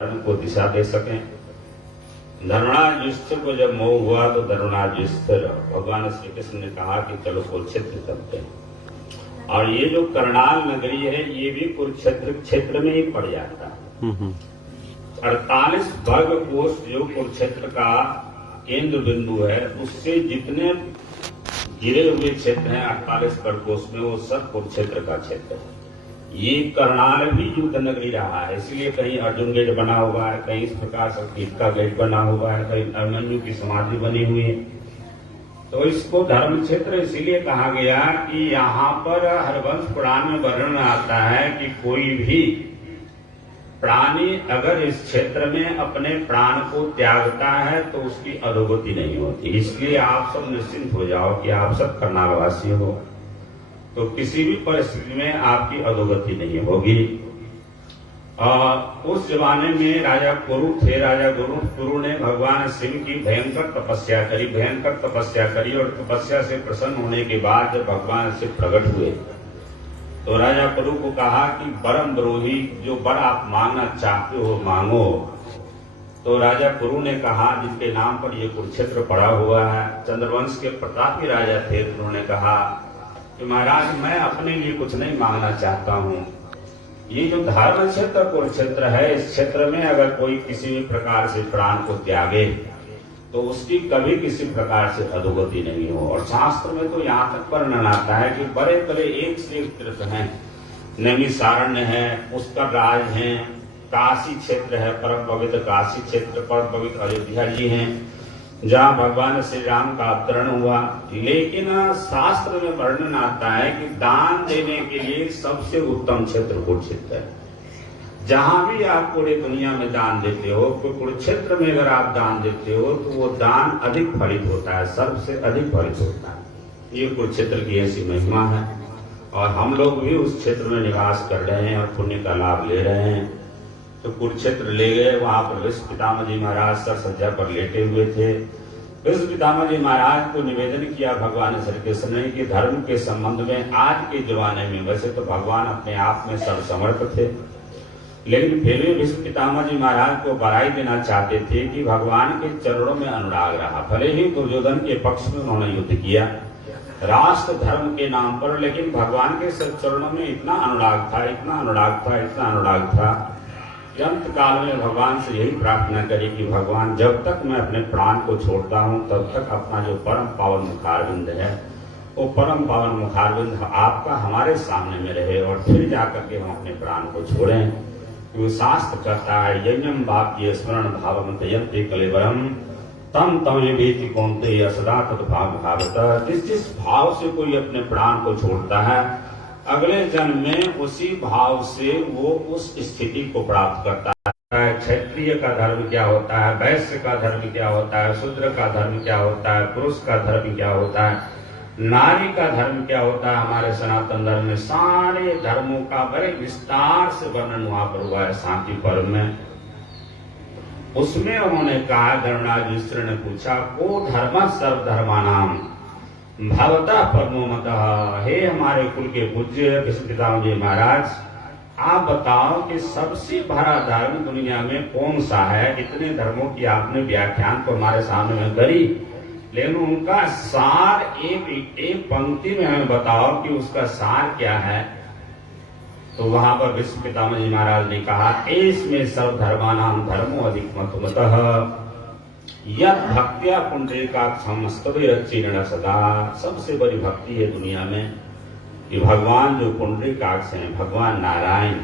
को दिशा दे सकें। धर्मराज युधिष्ठिर को जब मोह हुआ तो धर्मराज युधिष्ठिर भगवान श्री कृष्ण ने कहा कि चलो कुरुक्षेत्र चलते हैं। और ये जो करनाल नगरी है ये भी कुरुक्षेत्र क्षेत्र में ही पड़ जाता है। 48 वर्ग कोष जो कुरुक्षेत्र का केंद्र बिंदु है उससे जितने गिरे हुए क्षेत्र हैं 48 वर्ग कोष में वो सब कुरुक्षेत्र का क्षेत्र है। ये करनाल भी युद्ध नगरी रहा है, इसलिए कहीं अर्जुन गेट बना हुआ है, कहीं इस प्रकार से कीर्ति गेट बना हुआ है, कहीं अभिमन्यु की समाधि बनी हुई है। तो इसको धर्म क्षेत्र इसीलिए कहा गया कि यहाँ पर हरवंश पुराण में वर्णन आता है कि कोई भी प्राणी अगर इस क्षेत्र में अपने प्राण को त्यागता है तो उसकी अधोगति नहीं होती। इसलिए आप सब निश्चिंत हो जाओ कि आप सब करनालवासी हो तो किसी भी परिस्थिति में आपकी अधोगति नहीं होगी। उस जमाने में राजा कुरु थे। राजा कुरु ने भगवान शिव की भयंकर तपस्या करी और तपस्या से प्रसन्न होने के बाद जब भगवान शिव प्रकट हुए तो राजा कुरु को कहा कि परम द्रोही जो वर आप मांगना चाहते हो मांगो। तो राजा कुरु ने कहा जिनके नाम पर ये कुरुक्षेत्र पड़ा हुआ है, चंद्रवंश के प्रतापी राजा थे, उन्होंने कहा कि महाराज मैं अपने लिए कुछ नहीं मांगना चाहता हूँ। ये जो धर्म क्षेत्र कुरुक्षेत्र है इस क्षेत्र में अगर कोई किसी भी प्रकार से प्राण को त्यागे तो उसकी कभी किसी प्रकार से अधोगति नहीं हो। और शास्त्र में तो यहाँ तक वर्णन आता है कि बड़े बड़े एक से एक तीर्थ हैं, नैमिषारण्य है, पुष्कर राज है, काशी क्षेत्र है, परम पवित्र काशी क्षेत्र, परम पवित्र अयोध्या जी हैं जहाँ भगवान श्री राम का अवतरण हुआ। लेकिन शास्त्र में वर्णन आता है कि दान देने के लिए सबसे उत्तम क्षेत्र कुरुक्षेत्र है। जहां भी आप पूरे दुनिया में दान देते हो तो कुरुक्षेत्र में अगर आप दान देते हो तो वो दान अधिक फलित होता है, सबसे अधिक फलित होता है। ये कुरुक्षेत्र की ऐसी महिमा है और हम लोग भी उस क्षेत्र में निवास कर रहे हैं और पुण्य का लाभ ले रहे हैं। तो कुरुक्षेत्र ले गए, वहां पर भीष्म पितामह जी महाराज सर सज्जा पर लेटे हुए थे। भीष्म पितामह जी महाराज को निवेदन किया भगवान श्री कृष्ण ने कि धर्म के संबंध में आज के जमाने में वैसे तो भगवान अपने आप में सर्वसमर्थ थे, लेकिन फिर भी भीष्म पितामह जी महाराज को बधाई देना चाहते थे कि भगवान के चरणों में अनुराग रहा। भले ही दुर्योधन के पक्ष में उन्होंने युद्ध किया राष्ट्र धर्म के नाम पर, लेकिन भगवान के चरणों में इतना अनुराग था, इतना अनुराग था, इतना अनुराग था। अंत काल में भगवान से यही प्रार्थना करी कि भगवान जब तक मैं अपने प्राण को छोड़ता हूँ तब तक अपना जो परम पावन मुखारविंद है वो परम पावन मुखारविंद आपका हमारे सामने में रहे और फिर जाकर के हम अपने प्राण को छोड़ें। वो शास्त्र कहता है यज्ञम वाक्य स्मरण भावम तयंते कलेवरम तम तमें भीति कौनते सदा तद्भाव भावत। जिस भाव से कोई अपने प्राण को छोड़ता है अगले जन्म में उसी भाव से वो उस स्थिति को प्राप्त करता है। क्षत्रिय का धर्म क्या होता है, वैश्य का धर्म क्या होता है, शूद्र का धर्म क्या होता है, पुरुष का धर्म क्या होता है, नारी का धर्म क्या होता है। हमारे सनातन धर्म में सारे धर्मों का बड़े विस्तार से वर्णन वहां पर हुआ है शांति पर्व में। उसमें उन्होंने कहा, धर्मराज युधिष्ठिर ने पूछा को धर्म सर्वधर्मानाम भवता परमो मतः। हे हमारे कुल के पूज्य भीष्म पितामह जी महाराज आप बताओ कि सबसे बड़ा धर्म दुनिया में कौन सा है। इतने धर्मों की आपने व्याख्यान को हमारे सामने में करी, लेकिन उनका सार एक पंक्ति में हमें बताओ कि उसका सार क्या है। तो वहां पर भीष्म पितामह जी महाराज ने कहा इसमें सर्वधर्मानाम धर्मो अधिक मतः यह भक्तिया पुंडरीकाक्षम स्तवेरच्चीर्ण सदा। सबसे बड़ी भक्ति है दुनिया में कि भगवान जो पुंडरीकाक्ष हैं, भगवान नारायण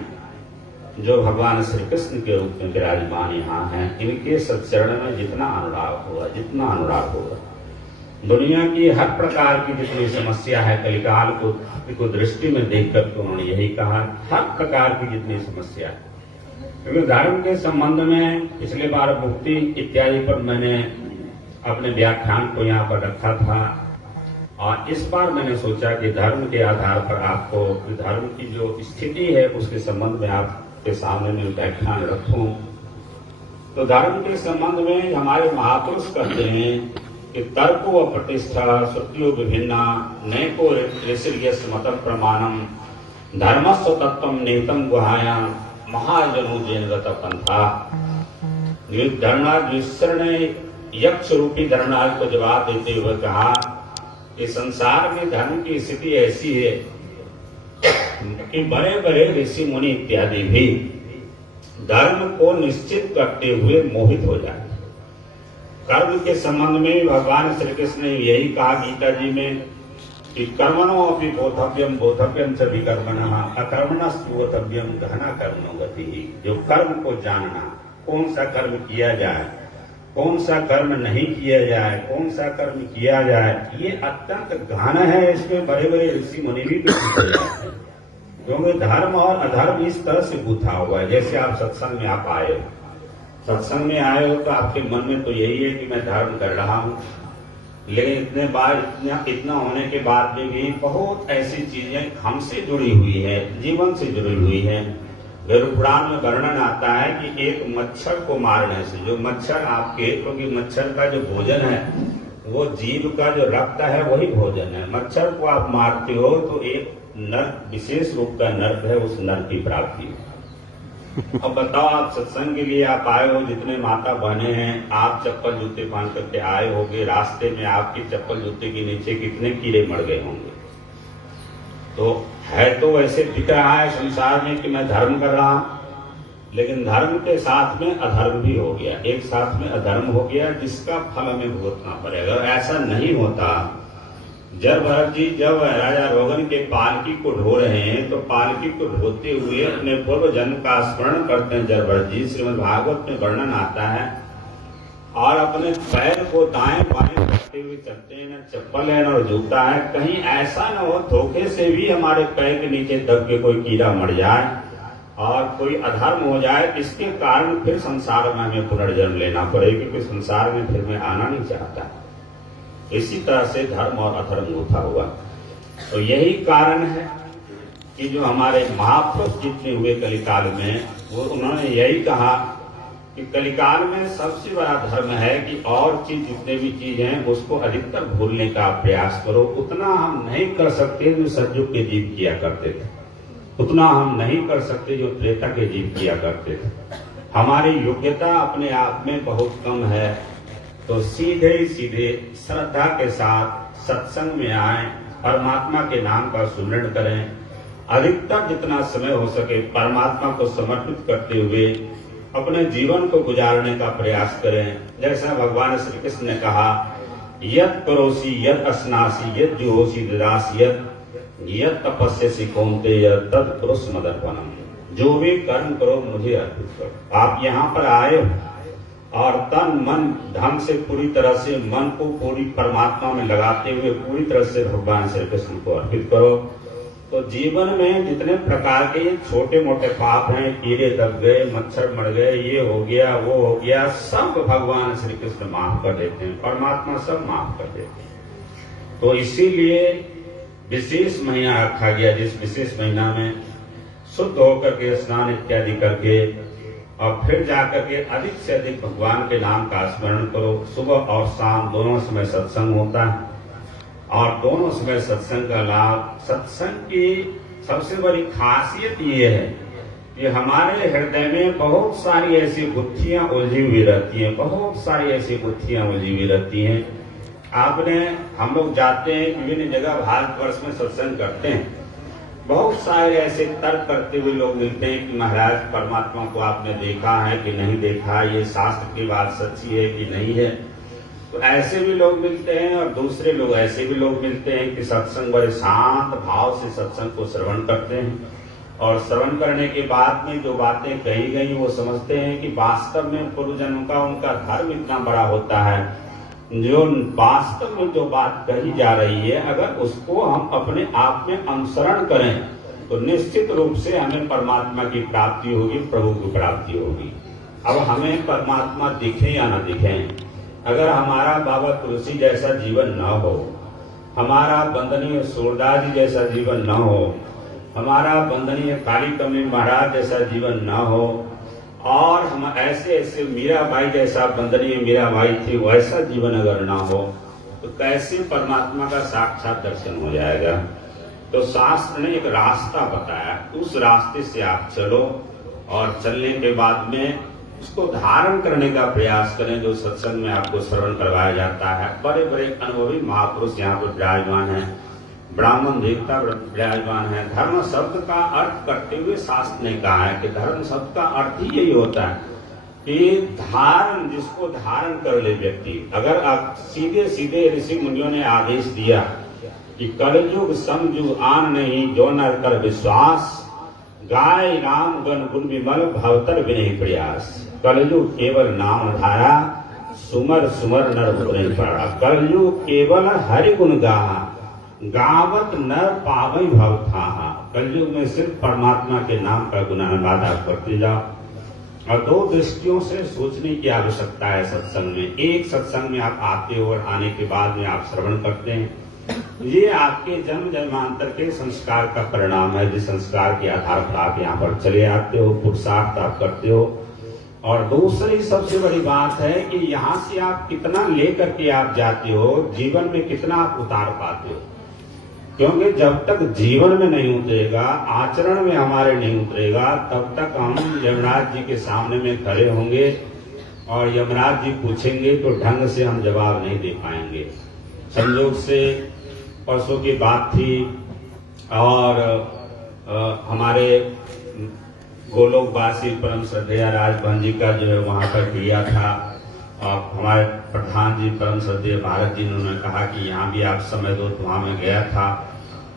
जो भगवान श्री कृष्ण के रूप में विराजमान यहाँ हैं, इनके सच्चरण में जितना अनुराग होगा दुनिया की हर प्रकार की जितनी समस्या है कलिकाल को दृष्टि में देख करके उन्होंने यही कहा हर प्रकार की जितनी समस्या है। क्योंकि धर्म के संबंध में पिछले बार मुक्ति इत्यादि पर मैंने अपने व्याख्यान को यहाँ पर रखा था और इस बार मैंने सोचा कि धर्म के आधार पर आपको धर्म की जो स्थिति है उसके संबंध में आपके सामने मैं व्याख्यान रखूं। तो धर्म के संबंध में हमारे महापुरुष कहते हैं कि तर्को व प्रतिष्ठा श्रुतियों विभिन्ना नैको ऋषिर्यस्य मतम प्रमाणम धर्मस्व तत्व नेतम गुहाया महाजनो जैन पंथा। धर्मराज युधिष्ठिर ने यक्ष रूपी धर्मराज को जवाब देते हुए कहा कि संसार में धर्म की स्थिति ऐसी है कि बड़े बड़े ऋषि मुनि इत्यादि भी धर्म को निश्चित करते हुए मोहित हो जाते। कर्म के संबंध में भगवान श्री कृष्ण ने यही कहा गीता जी में कि कर्मणो अपि बोधव्यम बोधव्यम च विकर्मणः अकर्मणस्तु बोधव्यम गहना कर्मणो गतिः। जो कर्म को जानना, कौन सा कर्म किया जाए, कौन सा कर्म नहीं किया जाए, कौन सा कर्म किया जाए, ये अत्यंत गहन है। इसमें बड़े बड़े ऋषि मुनि भी पूछते जाते हैं, क्योंकि धर्म और अधर्म इस तरह से गूथा हुआ है। जैसे आप सत्संग में आप आए हो, सत्संग में आए हो तो आपके मन में तो यही है कि मैं धर्म कर रहा हूँ, लेकिन इतने बार इतना होने के बाद में भी बहुत ऐसी चीजें हमसे जुड़ी हुई है, जीवन से जुड़ी हुई है। गरुड़ पुराण में वर्णन आता है कि एक मच्छर को मारने से, जो मच्छर आपके, क्योंकि मच्छर का जो भोजन है वो जीव का जो रक्त है वही भोजन है। मच्छर को आप मारते हो तो एक नर्क, विशेष रूप का नर्क है, उस नर्क की प्राप्ति है। अब बताओ, आप सत्संग के लिए आप आए हो, जितने माता बहने हैं, आप चप्पल जूते पहन करके आए होगे, रास्ते में आपकी चप्पल जूते के नीचे कितने कीड़े मर गए होंगे। तो है तो वैसे दिख रहा है संसार में कि मैं धर्म कर रहा हूं, लेकिन धर्म के साथ में अधर्म भी हो गया, एक साथ में अधर्म हो गया, जिसका फल हमें भुगतना पड़ेगा। ऐसा नहीं होता। जब भरत जी जब राजा रोगन के पालकी को ढो रहे हैं तो पालकी को ढोते हुए अपने पूर्व जन्म का स्मरण करते हैं जब भरत जी। श्रीमद् भागवत में वर्णन आता है, और अपने पैर को दाएं बाएं करते हुए चलते हैं, न चप्पल है न जूता है। कहीं ऐसा न हो धोखे से भी हमारे पैर के नीचे दब के कोई कीड़ा मर जाए और कोई अधर्म हो जाए, इसके कारण फिर संसार में हमें पुनर्जन्म लेना पड़े, क्योंकि संसार में फिर मैं आना नहीं चाहता। इसी तरह से धर्म और अधर्म होता हुआ। तो यही कारण है कि जो हमारे महापुरुष जितने हुए कलिकाल में, वो उन्होंने यही कहा कि कलिकाल में सबसे बड़ा धर्म है कि और चीज, जितने भी चीज हैं उसको अधिकतर भूलने का प्रयास करो। उतना हम नहीं कर सकते जो सतयुग के जीव किया करते थे, उतना हम नहीं कर सकते जो त्रेता के जीव किया करते थे। हमारी योग्यता अपने आप में बहुत कम है। तो सीधे सीधे श्रद्धा के साथ सत्संग में आए, परमात्मा के नाम का सुमिरन करें, अधिकतर जितना समय हो सके परमात्मा को समर्पित करते हुए अपने जीवन को गुजारने का प्रयास करें। जैसा भगवान श्री कृष्ण ने कहा, यत् करोसि यत् अस्नासि यत् जुहोसि ददासि यत् तपस्यसि कौन्तेय तत् कुरुष्व मदर्पणम्। जो भी कर्म करो मुझे अर्पित करो। आप यहाँ पर आए और तन मन ढंग से पूरी तरह से मन को पूरी परमात्मा में लगाते हुए पूरी तरह से भगवान श्री कृष्ण को अर्पित करो, तो जीवन में जितने प्रकार के छोटे मोटे पाप हैं, कीड़े दब गए, मच्छर मर गए, ये हो गया वो हो गया, सब भगवान श्री कृष्ण माफ कर देते हैं, परमात्मा सब माफ कर देते हैं। तो इसीलिए विशेष महीना रखा गया, जिस विशेष महीना में शुद्ध होकर के स्नान इत्यादि करके और फिर जाकर के अधिक से अधिक भगवान के नाम का स्मरण करो। सुबह और शाम दोनों समय सत्संग होता है, और दोनों समय सत्संग का लाभ। सत्संग की सबसे बड़ी खासियत ये है कि हमारे हृदय में बहुत सारी ऐसी गुत्थियां उलझी हुई रहती हैं, बहुत सारी ऐसी गुत्थियां उलझी हुई रहती हैं। हम लोग जाते हैं विभिन्न जगह, भारतवर्ष में सत्संग करते हैं, बहुत सारे ऐसे तर्क करते हुए लोग मिलते हैं कि महाराज परमात्मा को आपने देखा है कि नहीं देखा, ये शास्त्र की बात सच्ची है कि नहीं है। तो ऐसे भी लोग मिलते हैं, और दूसरे लोग ऐसे भी लोग मिलते हैं कि सत्संग बड़े शांत भाव से सत्संग को श्रवण करते हैं, और श्रवण करने के बाद में जो बातें कही गई वो समझते हैं कि वास्तव में पूर्व जन्म का उनका धर्म इतना बड़ा होता है, जो वास्तव में जो बात कही जा रही है अगर उसको हम अपने आप में अनुसरण करें तो निश्चित रूप से हमें परमात्मा की प्राप्ति होगी, प्रभु की प्राप्ति होगी। अब हमें परमात्मा दिखे या न दिखे, अगर हमारा बाबा तुलसी जैसा जीवन न हो, हमारा वंदनीय सूरदास जी जैसा जीवन न हो, हमारा वंदनीय काली कमली महाराज जैसा जीवन न हो, और हम ऐसे मीराबाई जैसा वंदनीय मीराबाई थी वैसा जीवन अगर ना हो, तो कैसे परमात्मा का साक्षात दर्शन हो जाएगा। तो शास्त्र ने एक रास्ता बताया, उस रास्ते से आप चलो, और चलने के बाद में उसको धारण करने का प्रयास करें। जो सत्संग में आपको श्रवण करवाया जाता है, बड़े बड़े अनुभवी महापुरुष यहाँ पर विराजमान हैं, ब्राह्मण देवता विराजमान है। धर्म शब्द का अर्थ करते हुए शास्त्र ने कहा है कि धर्म शब्द का अर्थ ही यही होता है कि धारण, जिसको धारण कर ले व्यक्ति। अगर आप सीधे सीधे ऋषि मुनियों ने आदेश दिया कि कलयुग समझू आन नहीं जो नर कर विश्वास, गाय राम गण गुण विमल भवतर विनय प्रयास। कलयुग केवल नाम धारा, सुमर सुमर नर उतरे पड़ा। कलयुग केवल हरि गुण गाहा, गावत नर पावई भव था। कलयुग में सिर्फ परमात्मा के नाम का गुणगान आप करते जाओ। और दो दृष्टियों से सोचने की आवश्यकता है सत्संग में। एक, सत्संग में आप आते हो और आने के बाद में आप श्रवण करते हैं, ये आपके जन्म जन्मांतर के संस्कार का परिणाम है, जिस संस्कार के आधार पर आप यहाँ पर चले आते हो, पुरुषार्थ आप करते हो। और दूसरी सबसे बड़ी बात है कि यहाँ से आप कितना लेकर के आप जाते हो, जीवन में कितना आप उतार पाते हो। क्योंकि जब तक जीवन में नहीं उतरेगा, आचरण में हमारे नहीं उतरेगा, तब तक हम यमराज जी के सामने में खड़े होंगे और यमराज जी पूछेंगे तो ढंग से हम जवाब नहीं दे पाएंगे। संयोग से परसों की बात थी और हमारे गोलोकवासी परम श्रद्धेय राजभवन जी का जो है वहाँ पर क्रिया था। और हमारे प्रधान जी परम श्रद्धेय भारत जी ने उन्होंने कहा कि यहाँ भी आप समय दो, तो वहाँ मैं गया था।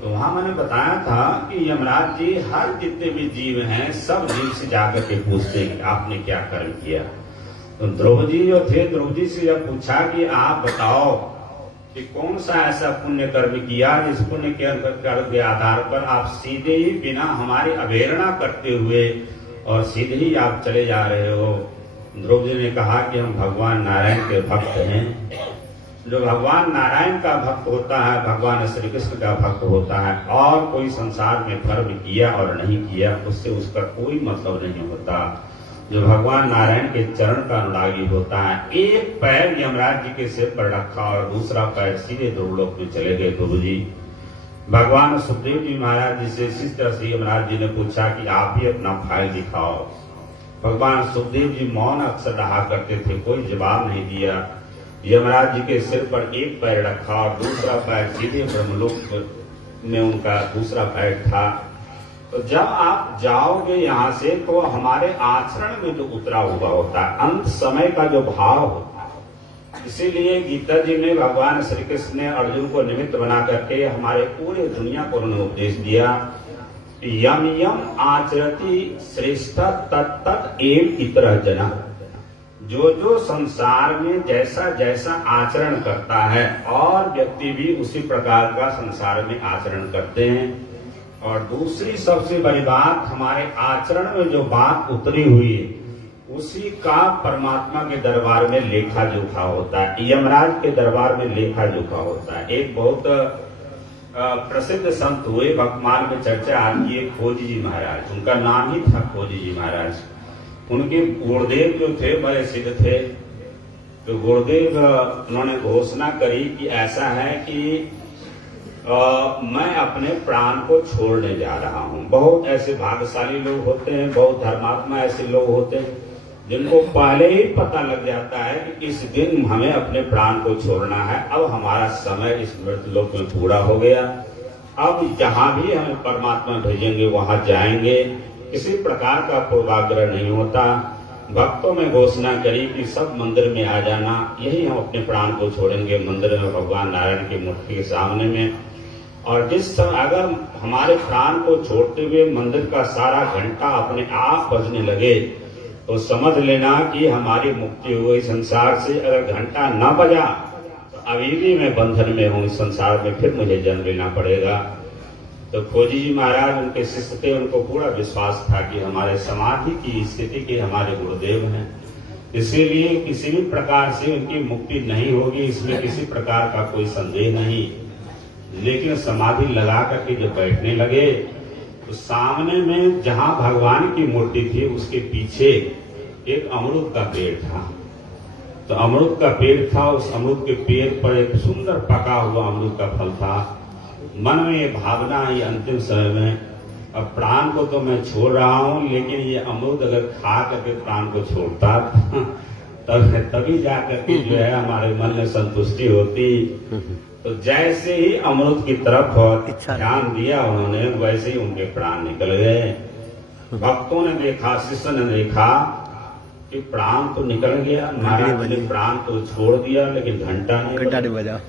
तो वहाँ मैंने बताया था कि यमराज जी हर जितने भी जीव हैं सब जीव से जाकर के पूछते हैं कि आपने क्या कर्म किया। तो द्रौपदी जो थे, द्रौपदी से जब पूछा कि आप बताओ कि कौन सा ऐसा पुण्य कर्म किया जिस पुण्य कर्म के आधार पर आप सीधे ही बिना हमारी अवहेलना करते हुए और सीधे ही आप चले जा रहे हो। द्रौपदी ने कहा कि हम भगवान नारायण के भक्त हैं। जो भगवान नारायण का भक्त होता है, भगवान श्री कृष्ण का भक्त होता है, और कोई संसार में कर्म किया और नहीं किया उससे उसका कोई मतलब नहीं होता। जो भगवान नारायण के चरण का अनुरागी होता है, एक पैर यमराज जी के सिर पर रखा और दूसरा पैर सीधे देवलोक में चले गए। प्रभु जी, भगवान सुखदेव जी महाराज जी से इसी तरह से यमराज जी ने पूछा कि आप ही अपना फाइल दिखाओ। भगवान सुखदेव जी मौन अक्सर रहा करते थे, कोई जवाब नहीं दिया। यमराज जी के सिर पर एक पैर रखा और दूसरा पैर सीधे ब्रह्मलोक में उनका दूसरा पैर था। तो जब आप जाओगे यहाँ से तो हमारे आचरण में जो उतरा हुआ होता है, अंत समय का जो भाव होता है। इसीलिए गीता जी में भगवान श्री कृष्ण ने अर्जुन को निमित्त बना करके हमारे पूरे दुनिया को उन्होंने उपदेश दिया। यम यम आचरति श्रेष्ठ तत्त एव इतरः जना। जो जो संसार में जैसा जैसा आचरण करता है और व्यक्ति भी उसी प्रकार का संसार में आचरण करते हैं। और दूसरी सबसे बड़ी बात, हमारे आचरण में जो बात उतरी हुई है उसी का परमात्मा के दरबार में लेखा जोखा होता है, यमराज के दरबार में लेखा जोखा होता है। एक बहुत प्रसिद्ध संत हुए, भक्तमाल में चर्चा आती है, खोजी जी महाराज। उनका नाम ही था खोजी जी महाराज। उनके गुरुदेव जो थे बड़े सिद्ध थे। तो गुरुदेव उन्होंने घोषणा करी कि ऐसा है कि मैं अपने प्राण को छोड़ने जा रहा हूँ। बहुत ऐसे भाग्यशाली लोग होते हैं, बहुत धर्मात्मा ऐसे लोग होते हैं जिनको पहले ही पता लग जाता है कि इस दिन हमें अपने प्राण को छोड़ना है। अब हमारा समय इस मृत्युलोक में पूरा हो गया, अब जहाँ भी हमें परमात्मा भेजेंगे वहां जाएंगे। किसी प्रकार का पूर्वाग्रह नहीं होता। भक्तों में घोषणा करी कि सब मंदिर में आ जाना, यही हम अपने प्राण को छोड़ेंगे मंदिर में भगवान नारायण की मूर्ति के सामने में। और जिस समय अगर हमारे प्राण को छोड़ते हुए मंदिर का सारा घंटा अपने आप बजने लगे तो समझ लेना कि हमारी मुक्ति हो गई संसार से। अगर घंटा न बजा तो अभी भी मैं बंधन में हूँ इस संसार में, फिर मुझे जन्म लेना पड़ेगा। तो खोजी जी महाराज उनके शिष्य थे, उनको पूरा विश्वास था कि हमारे समाधि की स्थिति के हमारे गुरुदेव हैं, इसीलिए किसी भी प्रकार से उनकी मुक्ति नहीं होगी, इसमें किसी प्रकार का कोई संदेह नहीं। लेकिन समाधि लगा करके जब बैठने लगे तो सामने में जहां भगवान की मूर्ति थी उसके पीछे एक अमरूद का पेड़ था। तो अमरूद का पेड़ था, उस अमरूद के पेड़ पर एक सुंदर पका हुआ अमरूद का फल था। मन में ये भावना आई अंतिम समय में, अब प्राण को तो मैं छोड़ रहा हूं, लेकिन ये अमृत अगर खा करके प्राण को छोड़ता तभी जाकर के जो है हमारे मन में संतुष्टि होती। तो जैसे ही अमृत की तरफ ध्यान दिया उन्होंने, वैसे ही उनके प्राण निकल गए। भक्तों ने देखा, शिष्य ने देखा कि प्राण तो निकल गया, महाराज ने प्राण तो छोड़ दिया, लेकिन घंटा नहीं बजा।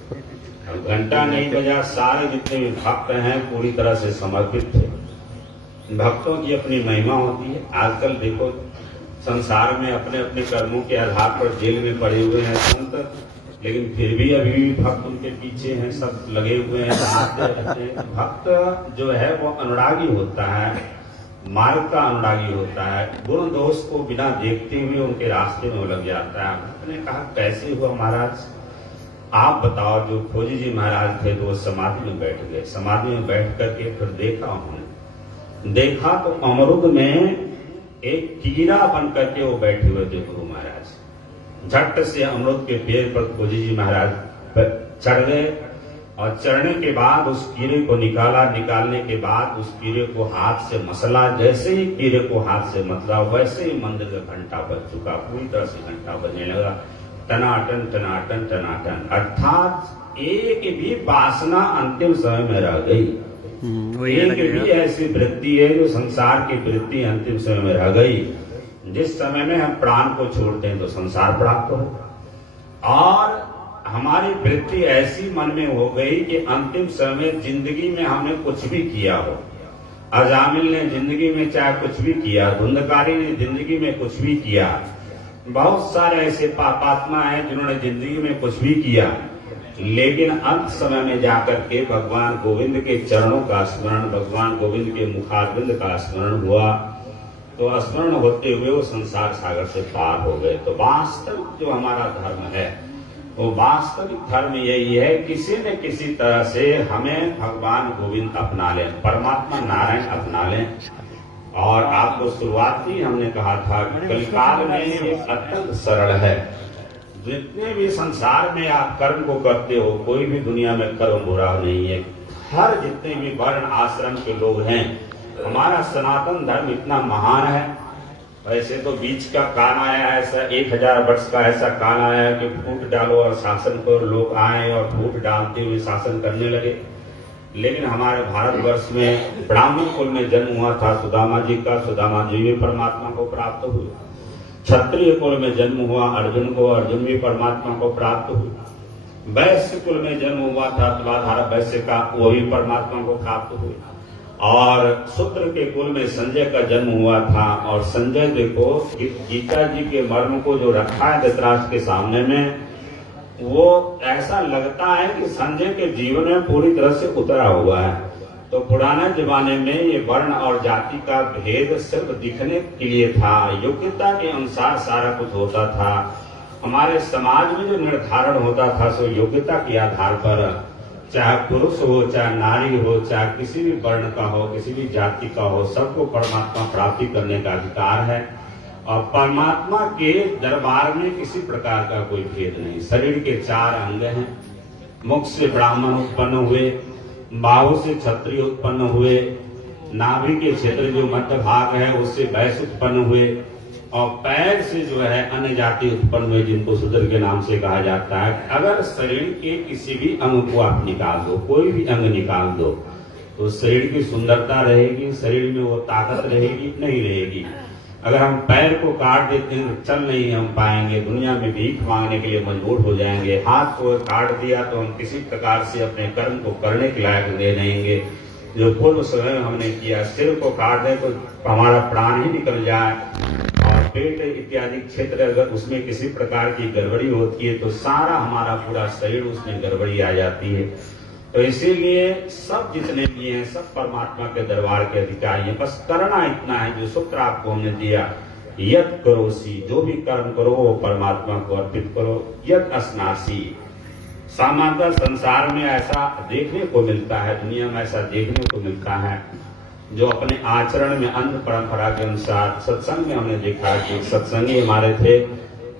घंटा नहीं बजा। सारे जितने भी भक्त हैं पूरी तरह से समर्पित थे। भक्तों की अपनी महिमा होती है। आजकल देखो संसार में अपने अपने कर्मों के आधार पर जेल में पड़े हुए हैं संत, लेकिन फिर भी अभी भी भक्त उनके पीछे हैं, सब लगे हुए हैं, आते रहते हैं। भक्त जो है वो अनुरागी होता है, मार्ग का अनुरागी होता है, गुण दोष को बिना देखते हुए उनके रास्ते में लग जाता है। भक्त ने कहा कैसे हुआ महाराज, आप बताओ। जो खोजी जी महाराज थे तो वो समाधि में बैठ गए। समाधि में बैठ करके फिर देखा उन्होंने, देखा तो अमरुद में एक कीड़ा बन करके वो बैठे हुए थे गुरु महाराज। झट से अमरुद के पेड़ पर खोजी जी महाराज चढ़ गए और चढ़ने के बाद उस कीड़े को निकाला। निकालने के बाद उस कीड़े को हाथ से मसला। जैसे ही कीड़े को हाथ से मसला, वैसे ही मंदिर का घंटा बज चुका। पूरी तरह से घंटा बजने लगा, टनाटन टनाटन टनाटन। अर्थात एक भी वासना अंतिम समय में रह गई। एक भी ऐसी वृत्ति है जो संसार की वृत्ति अंतिम समय में रह गई। जिस समय में हम प्राण को छोड़ते हैं तो संसार प्राप्त हो, और हमारी वृत्ति ऐसी मन में हो गई कि अंतिम समय जिंदगी में हमने कुछ भी किया हो। अजामिल ने जिंदगी में चाहे कुछ भी किया, धुंधकारी ने जिंदगी में कुछ भी किया, बहुत सारे ऐसे पापात्मा हैं जिन्होंने जिंदगी में कुछ भी किया, लेकिन अंत समय में जाकर के भगवान गोविंद के चरणों का स्मरण, भगवान गोविंद के मुखारविंद का स्मरण हुआ। तो स्मरण होते हुए वो संसार सागर से पार हो गए। तो वास्तविक जो हमारा धर्म है, वो वास्तविक धर्म यही है, किसी न किसी तरह से हमें भगवान गोविंद अपना लें, परमात्मा नारायण अपना लें। और आपको शुरुआत ही हमने कहा था कि कलिकाल में ये अत्यंत सरल है। जितने भी संसार में आप कर्म को करते हो, कोई भी दुनिया में कर्म बुरा नहीं है। हर जितने भी वर्ण आश्रम के लोग हैं, हमारा सनातन धर्म इतना महान है। वैसे तो बीच का काल आया, ऐसा 1000 वर्ष का ऐसा काल आया कि फूट डालो और शासन करो। लोग आए और फूट डालते हुए शासन करने लगे। लेकिन हमारे भारतवर्ष में ब्राह्मण कुल में जन्म हुआ था सुदामा जी का, सुदामा जी भी परमात्मा को प्राप्त हुए। क्षत्रिय कुल में जन्म हुआ अर्जुन को, अर्जुन भी परमात्मा को प्राप्त हुए। वैश्य कुल में जन्म हुआ था तुलाधार वैश्य का, वो भी परमात्मा को प्राप्त हुए। और शूद्र के कुल में संजय का जन्म हुआ था, और संजय देखो गीता जी के मर्म को जो रखा है धृतराष्ट्र के सामने में, वो ऐसा लगता है कि संजय के जीवन में पूरी तरह से उतरा हुआ है। तो पुराने जमाने में ये वर्ण और जाति का भेद सिर्फ दिखने के लिए था, योग्यता के अनुसार सारा कुछ होता था। हमारे समाज में जो निर्धारण होता था सो योग्यता के आधार पर, चाहे पुरुष हो, चाहे नारी हो, चाहे किसी भी वर्ण का हो, किसी भी जाति का हो, सबको परमात्मा प्राप्ति करने का अधिकार है। और परमात्मा के दरबार में किसी प्रकार का कोई भेद नहीं। शरीर के 4 अंग हैं। मुख से ब्राह्मण उत्पन्न हुए, बाहु से क्षत्रिय उत्पन्न हुए, नाभि के क्षेत्र जो मध्य भाग है उससे वैश्य उत्पन्न हुए, और पैर से जो है अन्य जाति उत्पन्न हुए जिनको शूद्र के नाम से कहा जाता है। अगर शरीर के किसी भी अंग को आप निकाल दो, कोई भी अंग निकाल दो, तो शरीर की सुंदरता रहेगी, शरीर में वो ताकत रहेगी नहीं रहेगी। अगर हम पैर को काट देते हैं तो चल नहीं हम पाएंगे, दुनिया में भीख मांगने के लिए मजबूर हो जाएंगे। हाथ को काट दिया तो हम किसी प्रकार से अपने कर्म को करने के लायक नहीं रहेंगे जो पूर्व समय में हमने किया। सिर को काट दें तो हमारा प्राण ही निकल जाए, और पेट इत्यादि क्षेत्र अगर उसमें किसी प्रकार की गड़बड़ी होती है तो सारा हमारा पूरा शरीर उसमें गड़बड़ी आ जाती है। तो इसीलिए सब जितने भी हैं सब परमात्मा के दरबार के अधिकारी हैं। बस करना इतना है जो सूत्र आपको हमने दिया, यत करोसी, जो भी कर्म करो वो परमात्मा को अर्पित करो। यत अस्नासी, सामान्य संसार में ऐसा देखने को मिलता है, दुनिया में ऐसा देखने को मिलता है, जो अपने आचरण में अन्य परंपरा के अनुसार, सत्संग में हमने देखा कि सत्संगी हमारे थे,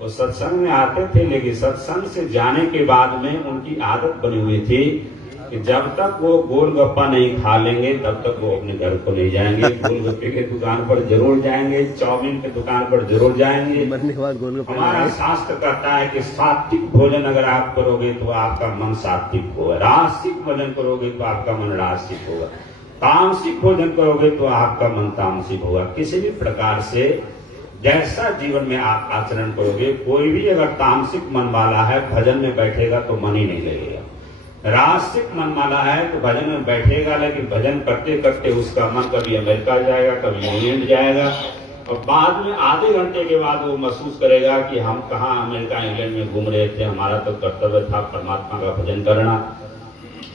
वो सत्संग में आते थे, लेकिन सत्संग से जाने के बाद में उनकी आदत बनी हुई थी कि जब तक वो गोलगप्पा नहीं खा लेंगे तब तक वो अपने घर को नहीं जाएंगे। गोलगप्पे के दुकान पर जरूर जाएंगे, चाउमीन के दुकान पर जरूर जाएंगे। हमारा शास्त्र कहता है कि सात्विक भोजन अगर आप करोगे तो आपका मन सात्विक होगा, राजसिक भोजन करोगे तो आपका मन राजसिक होगा, तामसिक भोजन करोगे तो आपका मन तामसिक होगा। किसी भी प्रकार से जैसा जीवन में आप आचरण करोगे, कोई भी अगर तामसिक मन वाला है भजन में बैठेगा तो मन ही नहीं लगेगा, राजसिक मन वाला है तो भजन में बैठेगा, लेकिन भजन करते करते उसका मन कभी अमेरिका जाएगा, कभी इंग्लैंड जाएगा, और बाद में आधे घंटे के बाद वो महसूस करेगा कि हम कहाँ अमेरिका इंग्लैंड में घूम रहे थे, हमारा तो कर्तव्य था परमात्मा का भजन करना।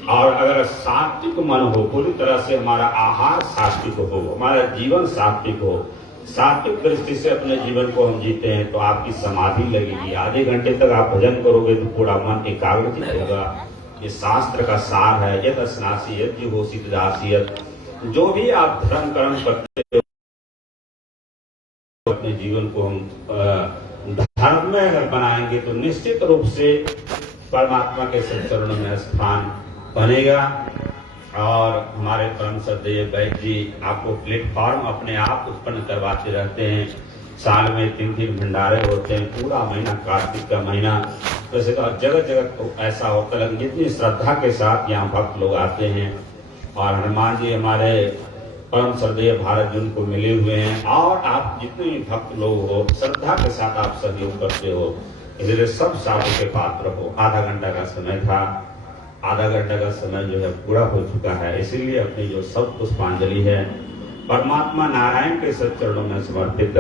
और अगर सात्विक मन हो, पूरी तरह से हमारा आहार सात्विक हो, हमारा जीवन सात्विक हो, सात्विक दृष्टि से अपने जीवन को हम जीते हैं, तो आपकी समाधि लगेगी। आधे घंटे तक आप भजन करोगे तो पूरा मन एकाग्रचित होगा। ये शास्त्र का सार है। यद स्नासी यद जुहोसी दासियत, जो भी आप धर्म कर्म करते हो अपने जीवन को हम धर्म में अगर बनाएंगे तो निश्चित रूप से परमात्मा के सच्चरणों में स्थान बनेगा। और हमारे परम श्रद्धेय वैद्य जी आपको प्लेटफॉर्म अपने आप उत्पन्न करवाते रहते हैं। साल में 3 भंडारे होते हैं, पूरा महीना कार्तिक का महीना, वैसे तो जगह जगह तो ऐसा होता है, जितनी श्रद्धा के साथ यहाँ भक्त लोग आते हैं। और हनुमान जी हमारे परम श्रद्धेय भारत जी उनको मिले हुए हैं, और आप जितने भी भक्त लोग हो श्रद्धा के साथ आप सहयोग करते हो, इसलिए सब साधु के पात्र हो। आधा घंटा का समय था, आधा घंटा का समय जो है पूरा हो चुका है, इसीलिए अपनी जो सब पुष्पांजलि है परमात्मा नारायण के सच्चरणों में समर्पित।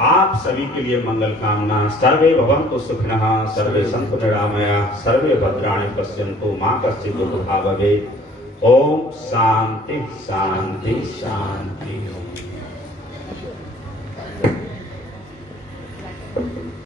आप सभी के लिए मंगल कामना। सर्वे भवन्तु सुखिनः, सर्वे सन्तु निरामयाः, सर्वे भद्राणि पश्यन्तु मा कश्चित् दुःखभाग् भवेत्। ओम शांति शांति शांति।